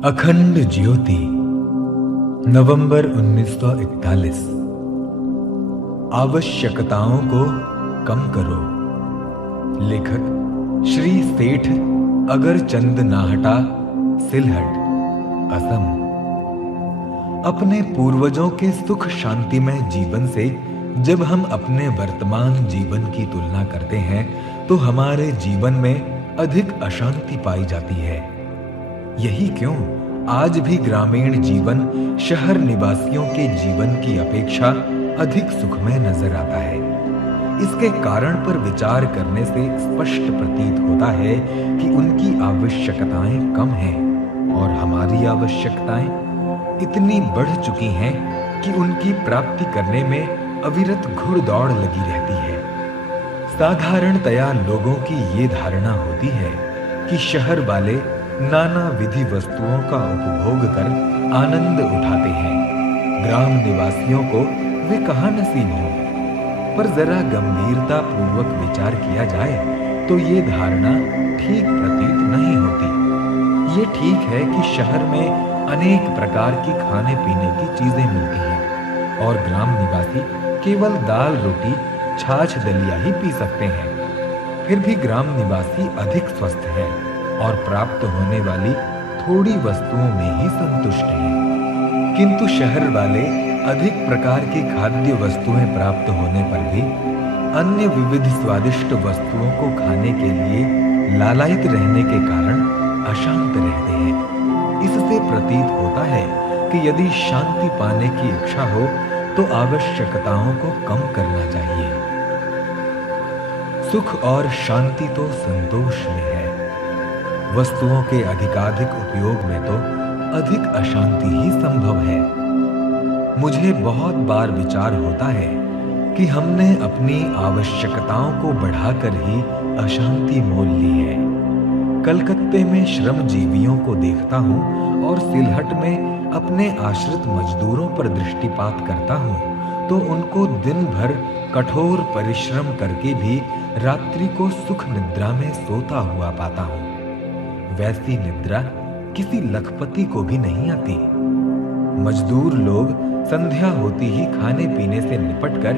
अखंड ज्योति, नवंबर 1941। आवश्यकताओं को कम करो। लेखक श्री सेठ अगरचंद नाहटा, सिलहट, असम। अपने पूर्वजों के सुख शांतिमय जीवन से जब हम अपने वर्तमान जीवन की तुलना करते हैं तो हमारे जीवन में अधिक अशांति पाई जाती है। यही क्यों आज भी ग्रामीण जीवन शहर निवासियों के जीवन की अपेक्षा अधिक सुखमय नजर आता है। इसके कारण पर विचार करने से स्पष्ट प्रतीत होता है कि उनकी आवश्यकताएं कम हैं और हमारी आवश्यकताएं इतनी बढ़ चुकी हैं कि उनकी प्राप्ति करने में अविरत घुड़दौड़ लगी रहती है। साधारणतया लोगों की ये धारणा होती है कि शहर वाले नाना विधि वस्तुओं का उपभोग कर आनंद उठाते हैं, ग्राम निवासियों को वे कहाँ नसीब हो। पर जरा गंभीरता पूर्वक विचार किया जाए तो ये धारणा ठीक प्रतीत नहीं होती। ये ठीक है कि शहर में अनेक प्रकार की खाने पीने की चीजें मिलती हैं और ग्राम निवासी केवल दाल रोटी छाछ दलिया ही पी सकते हैं। फिर भी ग्राम निवासी अधिक स्वस्थ है और प्राप्त होने वाली थोड़ी वस्तुओं में ही संतुष्ट हैं। किंतु शहर वाले अधिक प्रकार की खाद्य वस्तुएं प्राप्त होने पर भी अन्य विविध स्वादिष्ट वस्तुओं को खाने के लिए लालायित रहने के कारण अशांत रहते हैं। इससे प्रतीत होता है कि यदि शांति पाने की इच्छा हो तो आवश्यकताओं को कम करना चाहिए। सुख और शांति तो संतोष में है। वस्तुओं के अधिकाधिक उपयोग में तो अधिक अशांति ही संभव है। मुझे बहुत बार विचार होता है कि हमने अपनी आवश्यकताओं को बढ़ाकर ही अशांति मोल ली है। कलकत्ते में श्रमजीवियों को देखता हूँ और सिलहट में अपने आश्रित मजदूरों पर दृष्टिपात करता हूँ तो उनको दिन भर कठोर परिश्रम करके भी रात्रि को सुख निद्रा में सोता हुआ पाता हूँ। वैसी निद्रा किसी लखपति को भी नहीं आती। मजदूर लोग संध्या होती ही खाने पीने से निपटकर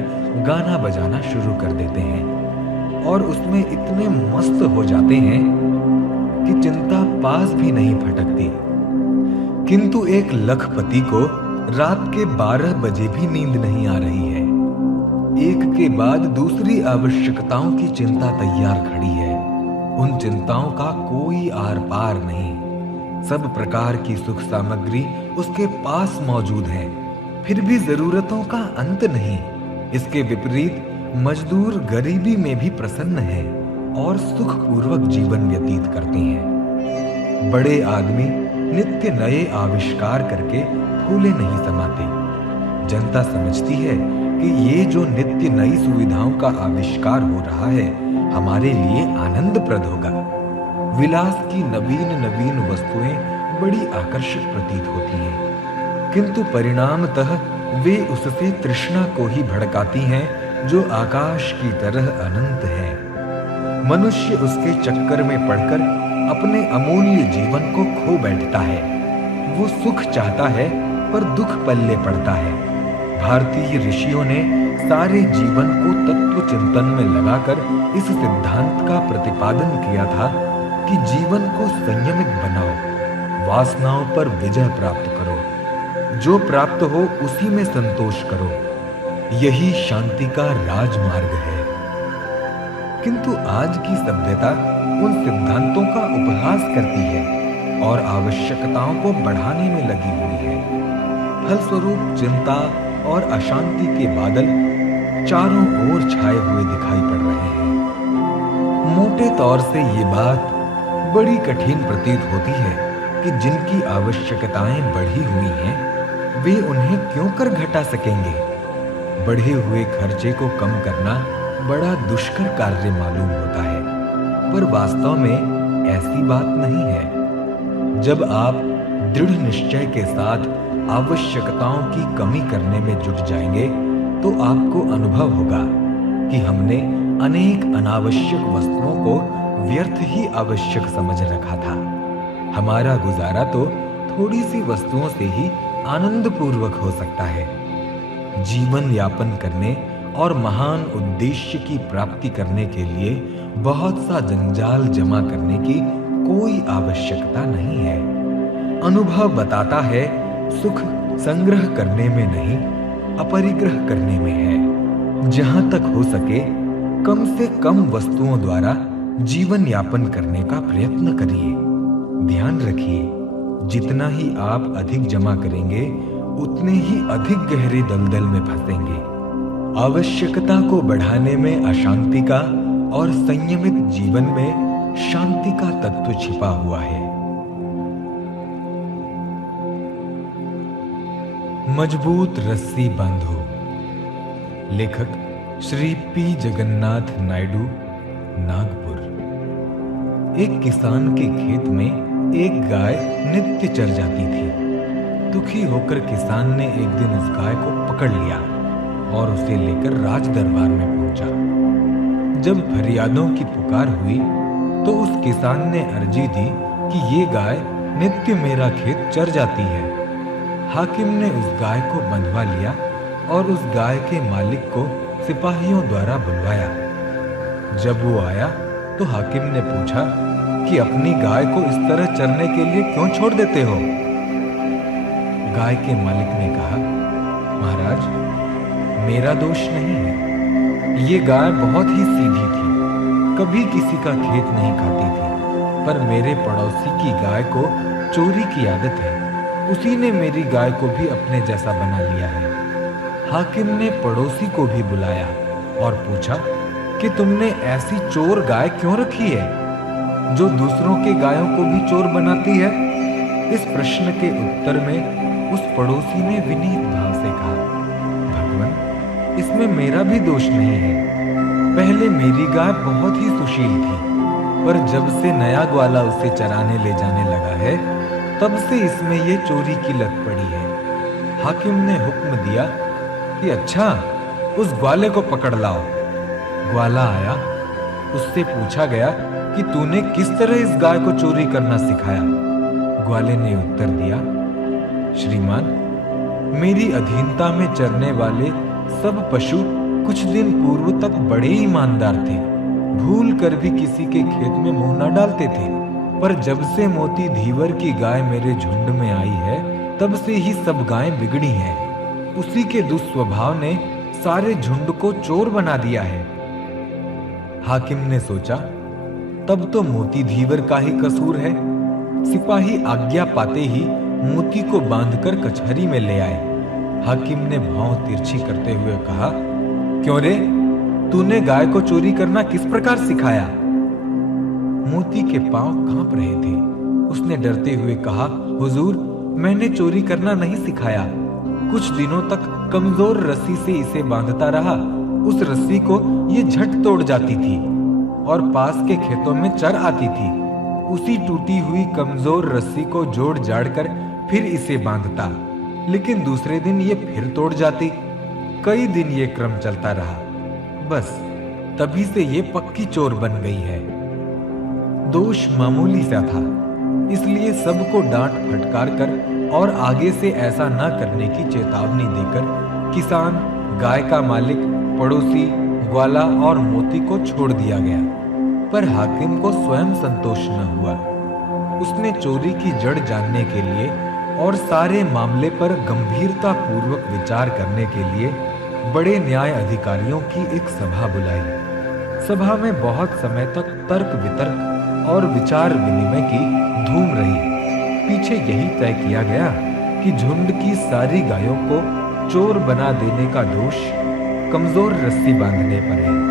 गाना बजाना शुरू कर देते हैं और उसमें इतने मस्त हो जाते हैं कि चिंता पास भी नहीं फटकती। किंतु एक लखपति को रात के 12 बजे भी नींद नहीं आ रही है। एक के बाद दूसरी आवश्यकताओं की चिंता तैयार खड़ी है। उन चिंताओं का कोई आर पार नहीं। सब प्रकार की सुख सामग्री उसके पास मौजूद है, फिर भी जरूरतों का अंत नहीं। इसके विपरीत मजदूर गरीबी में भी प्रसन्न है और सुखपूर्वक जीवन व्यतीत करते हैं। बड़े आदमी नित्य नए आविष्कार करके फूले नहीं समाते। जनता समझती है कि ये जो नित्य नई सुविधाओं का आविष्कार हो रहा है हमारे लिए आनंदप्रद होगा। विलास की नवीन नवीन वस्तुएं बड़ी आकर्षक प्रतीत होती हैं, किंतु परिणामतः वे उससे तृष्णा को ही भड़काती हैं जो आकाश की तरह अनंत है। मनुष्य उसके चक्कर में पड़कर अपने अमूल्य जीवन को खो बैठता है। वो सुख चाहता है पर दुख पल्ले पड़ता है। भारतीय ऋषियों ने सारे जीवन को तत्व चिंतन में लगाकर इस सिद्धांत का प्रतिपादन किया था कि जीवन को संयमित बनाओ, वासनाओं पर विजय प्राप्त करो, जो प्राप्त हो उसी में संतोष करो। यही शांति का राजमार्ग है। किंतु आज की सभ्यता उन सिद्धांतों का उपहास करती है और आवश्यकताओं को बढ़ाने में लगी हुई है। फलस्वरूप चिंता और अशांति के बादल चारों ओर छाए हुए दिखाई पड़ रहे हैं। मोटे तौर से ये बात बड़ी कठिन प्रतीत होती है कि जिनकी आवश्यकताएं बढ़ी हुई हैं, वे उन्हें क्यों कर घटा सकेंगे। बढ़े हुए खर्चे को कम करना बड़ा दुष्कर कार्य मालूम होता है, पर वास्तव में ऐसी बात नहीं है। जब आप दृढ़ निश्चय के साथ आवश्यकताओं की कमी करने में जुट जाएंगे तो आपको अनुभव होगा कि हमने अनेक अनावश्यक वस्तुओं को व्यर्थ ही आवश्यक समझ रखा था। हमारा गुजारा तो थोड़ी सी वस्तुओं से ही आनंद पूर्वक हो सकता है। जीवन यापन करने और महान उद्देश्य की प्राप्ति करने के लिए बहुत सा जंजाल जमा करने की कोई आवश्यकता नहीं है। अनुभव बताता है, सुख संग्रह करने में नहीं, अपरिग्रह करने में है। जहां तक हो सके कम से कम वस्तुओं द्वारा जीवन यापन करने का प्रयत्न करिए। ध्यान रखिए, जितना ही आप अधिक जमा करेंगे उतने ही अधिक गहरे दलदल में फंसेंगे। आवश्यकता को बढ़ाने में अशांति का और संयमित जीवन में शांति का तत्व छिपा हुआ है। मजबूत रस्सी बांधो। लेखक श्री पी जगन्नाथ नायडू, नागपुर। एक किसान के खेत में एक गाय नित्य चर जाती थी। दुखी होकर किसान ने एक दिन उस गाय को पकड़ लिया और उसे लेकर राज दरबार में पहुंचा। जब फरियादों की पुकार हुई तो उस किसान ने अर्जी दी कि ये गाय नित्य मेरा खेत चर जाती है। हाकिम ने उस गाय को बंधवा लिया और उस गाय के मालिक को सिपाहियों द्वारा बुलवाया। जब वो आया तो हाकिम ने पूछा कि अपनी गाय को इस तरह चरने के लिए क्यों छोड़ देते हो? गाय के मालिक ने कहा, महाराज, मेरा दोष नहीं है। ये गाय बहुत ही सीधी थी, कभी किसी का खेत नहीं खाती थी, पर मेरे पड़ोसी की गाय को चोरी की आदत है। उसी ने मेरी गाय को भी अपने जैसा बना लिया है। हाकिम ने पड़ोसी को भी बुलाया और पूछा कि तुमने ऐसी चोर गाय क्यों रखी है, जो दूसरों के गायों को भी चोर बनाती है? इस प्रश्न के उत्तर में उस पड़ोसी ने विनीत भाव से कहा, भगवान, इसमें मेरा भी दोष नहीं है। पहले मेरी गाय बहुत ही सुशील थी, पर जब से नया ग्वाला उसे चराने ले जाने लगा है, तब से इसमें ये चोरी की लत पड़ी है। हाकिम ने हुक्म दिया कि अच्छा, उस ग्वाले को पकड़ लाओ। ग्वाला आया। उससे पूछा गया कि तूने किस तरह इस गाय को चोरी करना सिखाया? ग्वाले ने उत्तर दिया, श्रीमान, मेरी अधीनता में चरने वाले सब पशु कुछ दिन पूर्व तक बड़े ईमानदार थे, भूल कर भी किसी के खेत में मुंह न डालते थे। पर जब से मोती धीवर की गाय मेरे झुंड में आई है, तब से ही सब गायें बिगड़ी हैं। उसी के दुस्वभाव ने सारे झुंड को चोर बना दिया है। हाकिम ने सोचा, तब तो मोती धीवर का ही कसूर है। सिपाही आज्ञा पाते ही मोती को बांधकर कचहरी में ले आए। हाकिम ने भौं तिरछी करते हुए कहा, क्यों रे, तूने गाय को चोरी करना किस प्रकार सिखाया? मोती के पांव कांप रहे थे। उसने डरते हुए कहा, हुजूर, मैंने चोरी करना नहीं सिखाया। कुछ दिनों तक कमजोर रस्सी से इसे बांधता रहा। उस रस्सी को ये झट तोड़ जाती थी और पास के खेतों में चर आती थी। उसी टूटी हुई कमजोर रस्सी को जोड़ जाड़ कर फिर इसे बांधता, लेकिन दूसरे दिन ये फिर तोड़ जाती। कई दिन ये क्रम चलता रहा। बस तभी से ये पक्की चोर बन गई है। दोष मामूली सा था, इसलिए सबको डांट फटकार कर और आगे से ऐसा न करने की चेतावनी देकर किसान, गाय का मालिक, पड़ोसी, ग्वाला और मोती को छोड़ दिया गया। पर हाकिम को स्वयं संतोष न हुआ। उसने चोरी की जड़ जानने के लिए और सारे मामले पर गंभीरता पूर्वक विचार करने के लिए बड़े न्याय अधिकारियों की एक सभा बुलाई। सभा में बहुत समय तक तर्क वितर्क और विचार विनिमय की धूम रही। पीछे यही तय किया गया कि झुंड की सारी गायों को चोर बना देने का दोष कमजोर रस्सी बांधने पर है।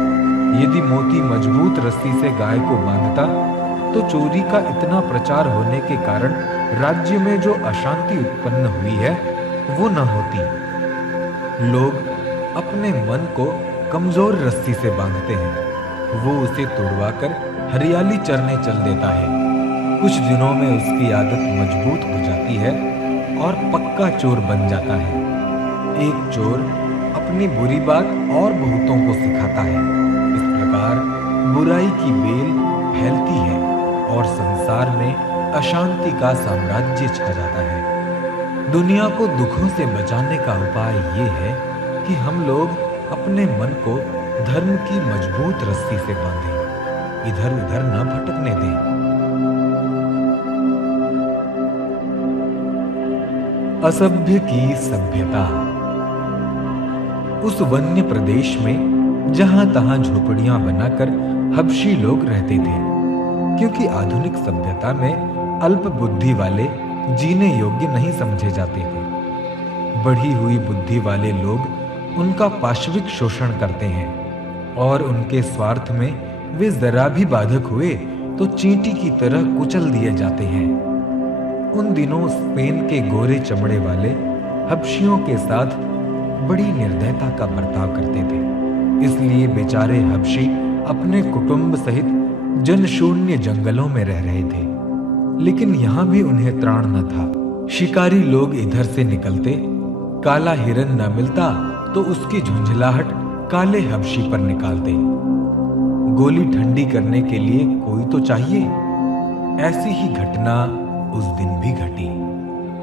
यदि मोती मजबूत रस्सी से गाय को बांधता तो चोरी का इतना प्रचार होने के कारण राज्य में जो अशांति उत्पन्न हुई है वो न होती। लोग अपने मन को कमजोर रस्सी से बांधते हैं। वो उसे तोड़वाकर हरियाली चरने चल देता है। कुछ दिनों में उसकी आदत मजबूत हो जाती है और पक्का चोर बन जाता है। एक चोर अपनी बुरी बात और बहुतों को सिखाता है। इस प्रकार बुराई की बेल फैलती है और संसार में अशांति का साम्राज्य छा जाता है। दुनिया को दुखों से बचाने का उपाय ये है कि हम लोग अपने मन को धर्म की मजबूत रस्सी से बांधें, इधर उधर न भटकने दें। असभ्य की सभ्यता। उस वन्य प्रदेश में जहां तहां झोपड़ियां बनाकर हबशी लोग रहते थे, क्योंकि आधुनिक सभ्यता में अल्प बुद्धि वाले जीने योग्य नहीं समझे जाते थे। बढ़ी हुई बुद्धि वाले लोग उनका पाशविक शोषण करते हैं और उनके स्वार्थ में वे जरा भी बाधक हुए तो चींटी की तरह कुचल दिए जाते हैं। उन दिनों स्पेन के गोरे चमड़े वाले हबशियों के साथ बड़ी निर्दयता का बर्ताव करते थे, इसलिए बेचारे हबशी अपने कुटुंब सहित जनशून्य जंगलों में रह रहे थे। लेकिन यहां भी उन्हें त्राण न था। शिकारी लोग इधर से निकलते, काला हिरन न मिलता तो उसकी झुंझलाहट काले हबशी पर निकालते। गोली ठंडी करने के लिए कोई तो चाहिए। ऐसी ही घटना उस दिन भी घटी।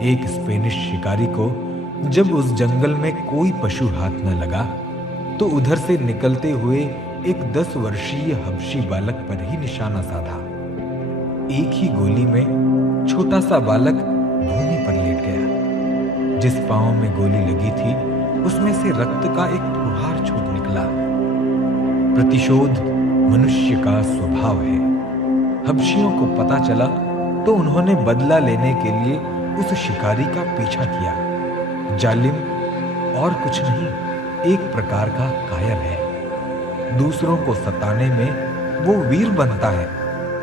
एक स्पेनिश शिकारी को जब उस जंगल में कोई पशु हाथ न लगा तो उधर से निकलते हुए एक 10 वर्षीय हबशी बालक पर ही निशाना साधा। एक ही गोली में छोटा सा बालक भूमि पर लेट गया। जिस पांव में गोली लगी थी उसमें से रक्त का एक फुहार छूट निकला। प्रतिशोध मनुष्य का स्वभाव है। हबशियों को पता चला तो उन्होंने बदला लेने के लिए उस शिकारी का पीछा किया। जालिम और कुछ नहीं, एक प्रकार का कायर है। दूसरों को सताने में वो वीर बनता है,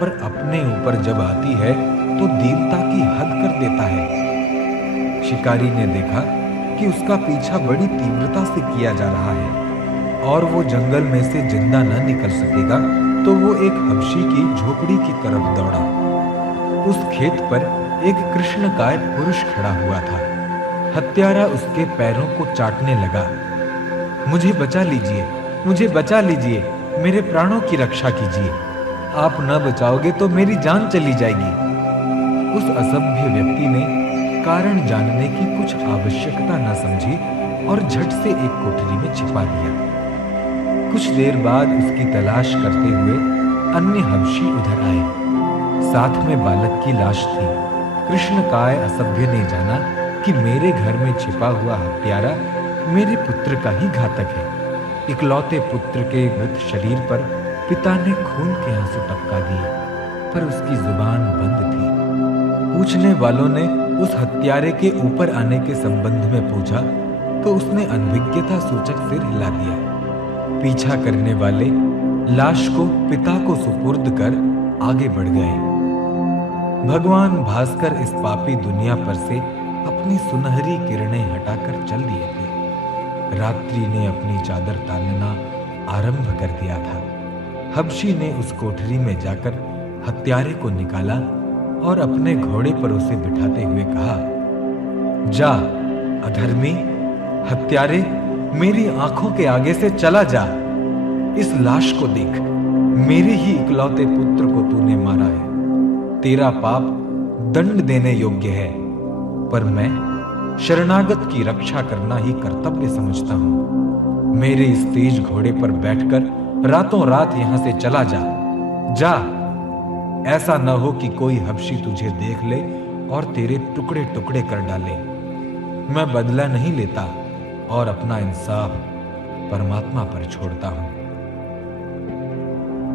पर अपने ऊपर जब आती है तो दीनता की हद कर देता है। शिकारी ने देखा कि उसका पीछा बड़ी तीव्रता से किया जा रहा है और वो जंगल में से जिंदा न निकल सकेगा, तो वो एक हबशी की झोपड़ी की तरफ दौड़ा। उस खेत पर एक कृष्णकाय पुरुष खड़ा हुआ था। हत्यारा उसके पैरों को चाटने लगा। मुझे बचा लीजिए, मुझे बचा लीजिए, मेरे प्राणों की रक्षा कीजिए। आप न बचाओगे तो मेरी जान चली जाएगी। उस असभ्य व्यक्ति ने कारण जानने की कुछ आवश्यकता न समझी और झट से एक कोठरी में छिपा दिया। कुछ देर बाद उसकी तलाश करते हुए अन्य हबशी उधर आए। साथ में बालक की लाश थी। कृष्णकाय असभ्य ने जाना कि मेरे घर में छिपा हुआ हत्यारा मेरे पुत्र का ही घातक है। इकलौते पुत्र के मृत शरीर पर पिता ने खून के आंसू टपका दिए, पर उसकी जुबान बंद थी। पूछने वालों ने उस हत्यारे के ऊपर आने के संबंध में पूछा तो उसने अनभिज्ञता सूचक सिर हिला दिया। पीछा करने वाले लाश को पिता को सुपुर्द कर आगे बढ़ गए। भगवान भास्कर इस पापी दुनिया पर से अपनी सुनहरी किरणें हटाकर चल दिए थे। रात्रि ने अपनी चादर तानना आरंभ कर दिया था। हबशी ने उस कोठरी में जाकर हत्यारे को निकाला और अपने घोड़े पर उसे बिठाते हुए कहा, जा अधर्मी हत्यारे, मेरी आंखों के आगे से चला जा। इस लाश को देख, मेरे ही इकलौते पुत्र को तूने मारा है। तेरा पाप दंड देने योग्य है, पर मैं शरणागत की रक्षा करना ही कर्तव्य समझता हूं। मेरे इस तेज घोड़े पर बैठकर रातों रात यहां से चला जा। जा, ऐसा न हो कि कोई हबशी तुझे देख ले और तेरे टुकड़े टुकड़े कर डाले। मैं बदला नहीं लेता और अपना इंसाफ परमात्मा पर छोड़ता हूं।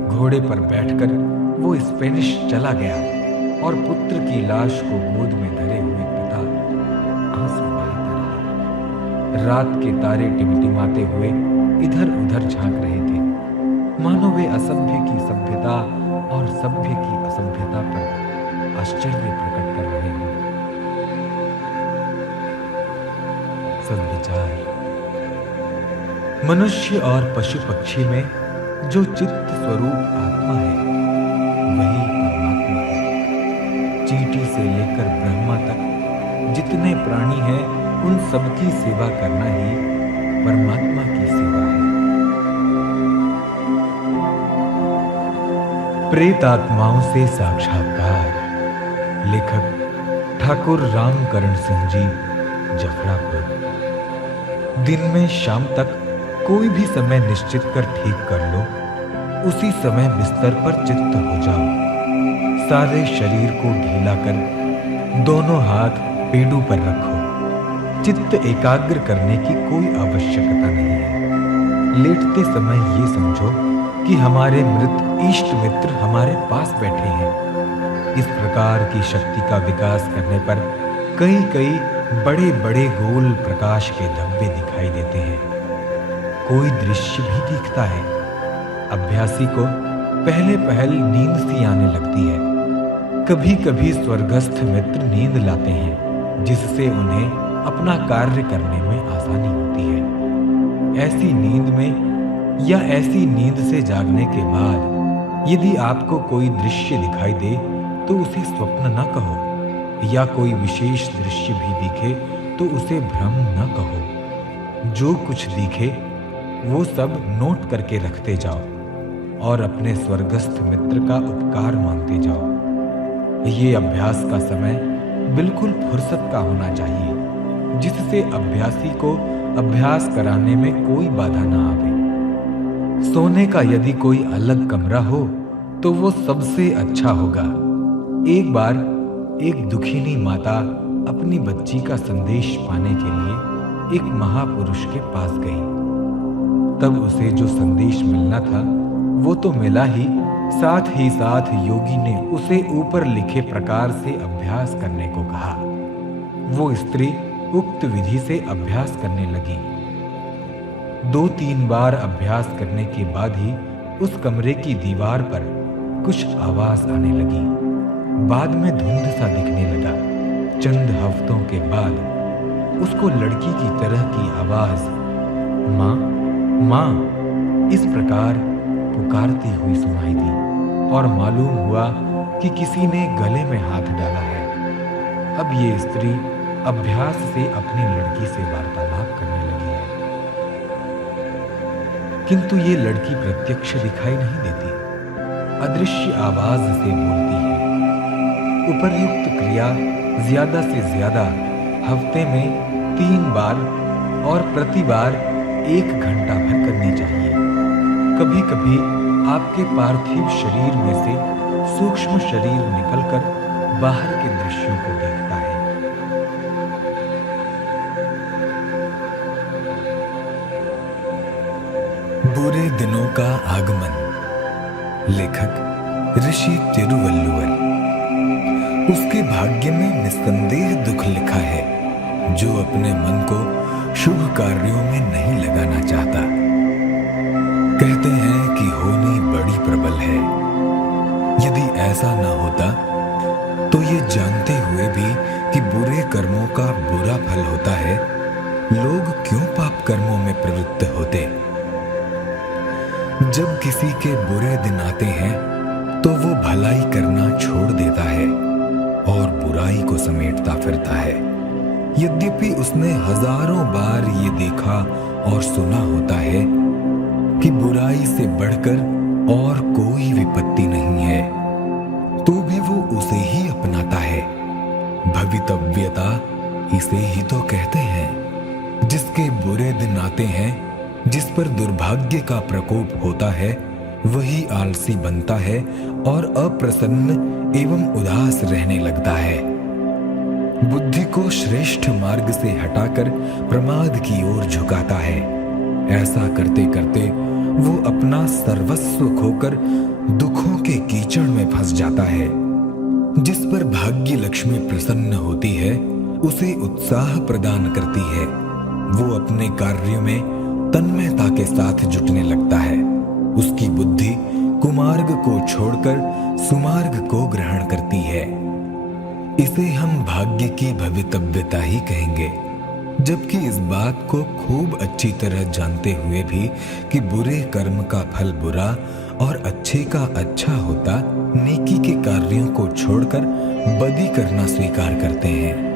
घोड़े पर बैठकर वो स्पेनिश चला गया और पुत्र की लाश को गोद में धरे हुए पिता आंसू बहाता रहा। रात के तारे टिमटिमाते हुए इधर उधर झांक रहे थे, मानो वे असभ्य की सभ्यता और सभ्य की असभ्यता पर आश्चर्य प्रकट कर रहे हैं। सद्विचार। मनुष्य और पशु पक्षी में जो चित्त स्वरूप आत्मा है वही परमात्मा है। चींटी से लेकर ब्रह्मा तक जितने प्राणी हैं उन सबकी सेवा करना ही परमात्मा की सेवा है। प्रेत आत्माओं से साक्षात्कार। लेखक ठाकुर रामकरण सिंह जी, जफरापुर। दिन में शाम तक कोई भी समय निश्चित कर ठीक कर लो, उसी समय बिस्तर पर चित्त हो जाओ। सारे शरीर को ढीला कर दोनों हाथ पेड़ों पर रखो। चित्त एकाग्र करने की कोई आवश्यकता नहीं है। लेटते समय ये समझो कि हमारे मृत इष्ट मित्र हमारे पास बैठे हैं। इस प्रकार की शक्ति का विकास करने पर कई कई बड़े बड़े गोल प्रकाश के धब्बे दिखाई देते हैं। कोई दृश्य भी दिखता है। अभ्यासी को पहले पहल नींद सी आने लगती है। कभी कभी स्वर्गस्थ मित्र नींद लाते हैं, जिससे उन्हें अपना कार्य करने में आसानी होती है। ऐसी नींद में या ऐसी नींद से जागने के बाद यदि आपको कोई दृश्य दिखाई दे तो उसे स्वप्न न कहो, या कोई विशेष दृश्य भी दिखे तो उसे भ्रम न कहो। जो कुछ दिखे वो सब नोट करके रखते जाओ और अपने स्वर्गस्थ मित्र का उपकार मानते जाओ। ये अभ्यास का समय बिल्कुल फुर्सत का होना चाहिए, जिससे अभ्यासी को अभ्यास कराने में कोई बाधा ना आवे। सोने का यदि कोई अलग कमरा हो तो वो सबसे अच्छा होगा। एक बार एक दुखिनी माता अपनी बच्ची का संदेश पाने के लिए एक महापुरुष के पास गई। तब उसे जो संदेश मिलना था वो तो मिला ही साथ योगी ने उसे ऊपर लिखे प्रकार से अभ्यास करने को कहा। वो स्त्री उक्त विधि से अभ्यास करने लगी। 2-3 बार अभ्यास करने के बाद ही उस कमरे की दीवार पर कुछ आवाज आने लगी। बाद में धुंध सा दिखने लगा। चंद हफ्तों के बाद उसको लड़की की तरह की आवाज माँ माँ इस प्रकार पुकारती हुई सुनाई दी और मालूम हुआ कि किसी ने गले में हाथ डाला है। अब ये स्त्री अभ्यास से अपनी लड़की से वार्तालाप करने लगी है, किंतु ये लड़की प्रत्यक्ष दिखाई नहीं देती, अदृश्य आवाज से बोलती है। उपर्युक्त क्रिया ज्यादा से ज्यादा हफ्ते में 3 बार और प्रति बार 1 घंटा भर करनी चाहिए। कभी कभी आपके पार्थिव शरीर में से सूक्ष्म शरीर निकलकर बाहर के दृश्यों को देखता है। बुरे दिनों का आगमन। लेखक ऋषि तिरुवल्लुवर। उसके भाग्य में निस्संदेह दुख लिखा है जो अपने मन को शुभ कार्यों में नहीं लगाना चाहता। कहते हैं कि होनी बड़ी प्रबल है। यदि ऐसा न होता तो ये जानते हुए भी कि बुरे कर्मों का बुरा फल होता है, लोग क्यों पाप कर्मों में प्रवृत्त होते। जब किसी के बुरे दिन आते हैं तो वो भलाई करना छोड़ देता है और बुराई को समेटता फिरता है। यद्यपि उसने हजारों बार ये देखा और सुना होता है कि बुराई से बढ़कर और कोई विपत्ति नहीं है, तो भी वो उसे ही अपनाता है। भवितव्यता इसे ही तो कहते हैं। जिसके बुरे दिन आते हैं, जिस पर दुर्भाग्य का प्रकोप होता है, वही आलसी बनता है और अप्रसन्न एवं उदास रहने लगता है। बुद्धि को श्रेष्ठ मार्ग से हटाकर प्रमाद की ओर झुकाता है। ऐसा करते करते वो अपना सर्वस्व खोकर दुखों के कीचड़ में फंस जाता है। जिस पर भाग्य लक्ष्मी प्रसन्न होती है, उसे उत्साह प्रदान करती है। वो अपने कार्यों में तन्मयता के साथ जुटने लगता है। उसकी बुद्धि कुमार्ग को छोड़कर सुमार्ग को ग्रहण करती है। इसे हम भाग्य की भवितव्यता ही कहेंगे। जबकि इस बात को खूब अच्छी तरह जानते हुए भी कि बुरे कर्म का फल बुरा और अच्छे का अच्छा होता, नेकी के कार्यों को छोड़कर बदी करना स्वीकार करते हैं।